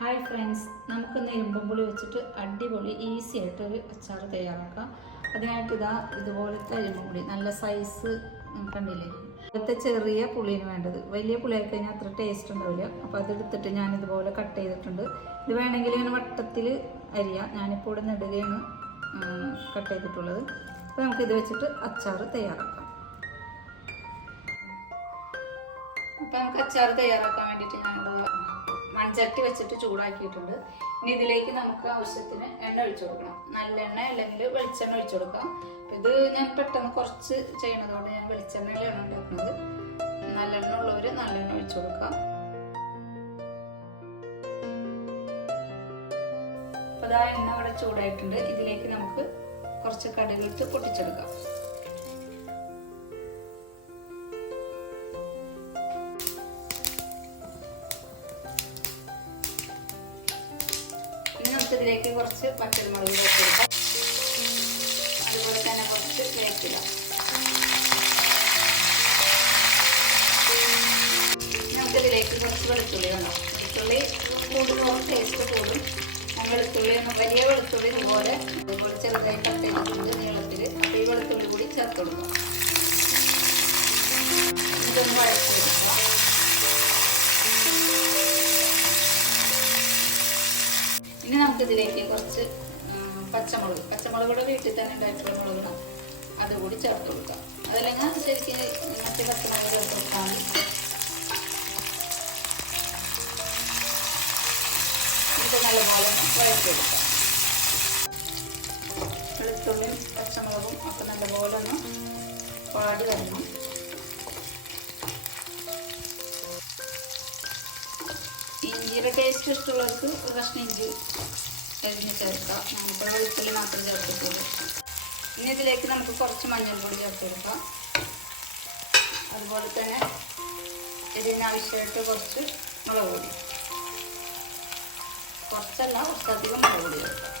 Hi friends നമുക്കൊന്ന് പുളി വെച്ചിട്ട് അടിപൊളി ഈസി ആയിട്ട് ഒരു അച്ചാർ തയ്യാറാക്കാം. അതിനായിട്ട് ഇതാ ഇതുപോലത്തെ ഇരുമ്പുള്ളി നല്ല സൈസ് കണ്ടില്ലേ? ഇപ്പോഴത്തെ ചെറിയ പുളിയാണ് വേണ്ടത്. വലിയ പുളിയായി കഴിഞ്ഞാൽ അത്ര ടേസ്റ്റ് ഉണ്ടാവില്ല. അപ്പോൾ അതെടുത്തിട്ട് ഞാൻ ഇതുപോലെ കട്ട് ചെയ്തിട്ടുണ്ട്. ഇത് വേണമെങ്കിൽ ഇങ്ങനെ വട്ടത്തിൽ അരിയാം. ഞാനിപ്പോൾ ഇവിടെ നെടുകയാണ് കട്ട് ചെയ്തിട്ടുള്ളത്. അപ്പോൾ നമുക്ക് ഇത് വെച്ചിട്ട് അച്ചാർ തയ്യാറാക്കാം. അപ്പം നമുക്ക് അച്ചാർ തയ്യാറാക്കാൻ വേണ്ടിയിട്ട് ഞാനിവിടെ മൺചട്ടി വെച്ചിട്ട് ചൂടാക്കിയിട്ടുണ്ട്. ഇനി ഇതിലേക്ക് നമുക്ക് ആവശ്യത്തിന് എണ്ണ ഒഴിച്ചു കൊടുക്കണം. നല്ലെണ്ണ അല്ലെങ്കിൽ വെളിച്ചെണ്ണ ഒഴിച്ചു കൊടുക്കാം. ഇത് ഞാൻ പെട്ടെന്ന് കുറച്ച് ചെയ്യണതുകൊണ്ട് ഞാൻ വെളിച്ചെണ്ണയിലാണ് ഉണ്ടാക്കുന്നത്. നല്ലെണ്ണ ഉള്ളവർ നല്ലെണ്ണ ഒഴിച്ചു കൊടുക്കാം. അപ്പോൾ ഇതാ എണ്ണ ഇവിടെ ചൂടായിട്ടുണ്ട്. ഇതിലേക്ക് നമുക്ക് കുറച്ച് കടുകിട്ട് പൊട്ടിച്ചെടുക്കാം. ഇനി നമുക്ക് ഇതിലേക്ക് കുറച്ച് പച്ചമുളക് ചേർത്തെടുക്കാം അതുപോലെ തന്നെ കുറച്ച് വേപ്പില. നമുക്കിതിലേക്ക് കുറച്ച് വെളുത്തുള്ളി വേണം വെളുത്തുള്ളി കൂടുതലും ടേസ്റ്റ് കൂടും. ഞാൻ വെളുത്തുള്ളി വലിയ വെളുത്തുള്ളി ഇതുപോലെ അതുപോലെ ചെറുതായി കട്ട് ചെയ്തിട്ടുണ്ട് നീളത്തിൽ ഈ വെളുത്തുള്ളി കൂടി ചേർത്ത് കൊടുക്കും. ഇതൊന്ന് വഴച്ചെടുക്കുക ഇനി നമുക്കിതിലേക്ക് കുറച്ച് പച്ചമുളക് പച്ചമുളക് കൂടെ വീട്ടിൽ തന്നെ ഉണ്ടായിട്ടുള്ള മുളക് അതുകൂടി ചേർത്ത് കൊടുക്കാം. അതല്ലെങ്കിൽ ശരിക്കും മറ്റേ പച്ചമുളക് ചേർത്ത് കൊടുത്താൽ മതി. ഇത് നല്ലപോലെ വഴറ്റിയെടുക്കാം വെളുത്തുള്ളിയും പച്ചമുളകും ഒക്കെ നല്ലപോലെ ഒന്ന് പാടി വരണം. ടേസ്റ്റ് ഇഷ്ടമുള്ളവർക്ക് ഒരു കഷ്ണം ഇഞ്ചി അരിഞ്ഞ് ചേർക്കാം. നമുക്ക് വെളുത്തുള്ളി മാത്രം ചേർത്തിട്ടുള്ളൂ. ഇനി ഇതിലേക്ക് നമുക്ക് കുറച്ച് മഞ്ഞൾപ്പൊടി ചേർത്ത് കൊടുക്കാം അതുപോലെ തന്നെ ഇതിനാവശ്യമായിട്ട് കുറച്ച് മുളക് പൊടി. കുറച്ചല്ല കുറച്ചധികം മുളക് പൊടി ചേർക്കാം.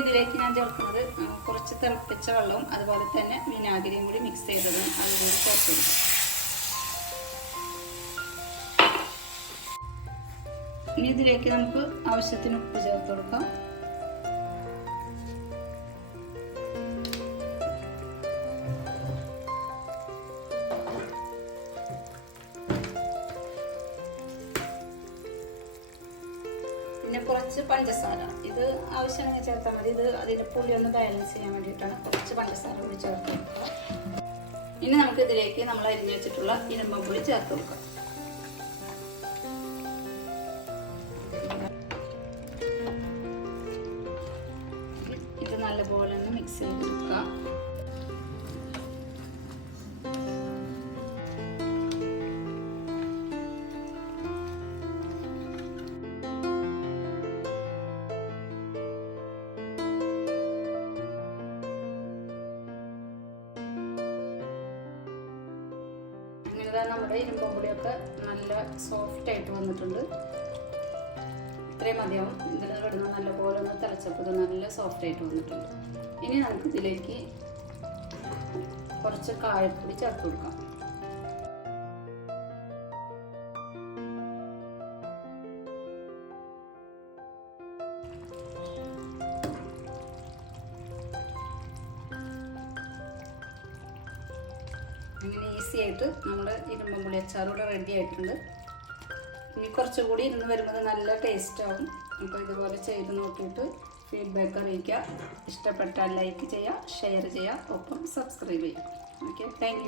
ഇതിലേക്ക് ഞാൻ ചേർക്കുന്നത് കുറച്ച് തിളപ്പിച്ച വെള്ളവും അതുപോലെ തന്നെ വിനാഗിരിയും കൂടി മിക്സ് ചെയ്തതും അതും ചേർക്കുന്നു ഇനി ഇതിലേക്ക് നമുക്ക് ആവശ്യത്തിന് ഉപ്പ് ചേർത്ത് കൊടുക്കാം. പിന്നെ കുറച്ച് പഞ്ചസാര. ഇത് ആവശ്യമാണെങ്കിൽ ചേർത്താൽ മതി. ഇത് അതിന്റെ പുളി ഒന്ന് ബാലൻസ് ചെയ്യാൻ വേണ്ടിയിട്ടാണ് കുറച്ച് പഞ്ചസാര കൂടി ചേർത്ത് ഇനി നമുക്ക് ഇതിലേക്ക് നമ്മൾ അരിഞ്ഞു വെച്ചിട്ടുള്ള ഇരുമ്പപ്പൊടി ചേർത്ത് കൊടുക്കാം. ഇത് നല്ലപോലെ ഒന്ന് മിക്സ് ചെയ്തെടുക്കുക ഇങ്ങനെ നമ്മുടെ ഇരുമ്പൊടിയൊക്കെ നല്ല സോഫ്റ്റ് ആയിട്ട് വന്നിട്ടുണ്ട്. ഇത്രയും മതിയാവും. ഇതിൽ കിടന്ന് നല്ലപോലെ ഒന്ന് തിളച്ചപ്പോൾ ഇത് നല്ല സോഫ്റ്റ് ആയിട്ട് വന്നിട്ടുണ്ട്. ഇനി നമുക്ക് ഇതിലേക്ക് കുറച്ച് കായപ്പൊടി ചേർത്ത് കൊടുക്കാം. അങ്ങനെ ഈസി ആയിട്ട് നമ്മുടെ ഇരുമ്പുള്ളി അച്ചാറൂടെ റെഡി ആയിട്ടുണ്ട്. ഇനി കുറച്ചുകൂടി ഇരുന്ന് വരുമ്പോൾ നല്ല ടേസ്റ്റ് ആവും. അപ്പോൾ ഇതുപോലെ ചെയ്ത് നോക്കിയിട്ട് ഫീഡ്ബാക്ക് അറിയിക്കുക. ഇഷ്ടപ്പെട്ടാൽ ലൈക്ക് ചെയ്യുക ഷെയർ ചെയ്യുക ഒപ്പം സബ്സ്ക്രൈബ് ചെയ്യുക. Okay thank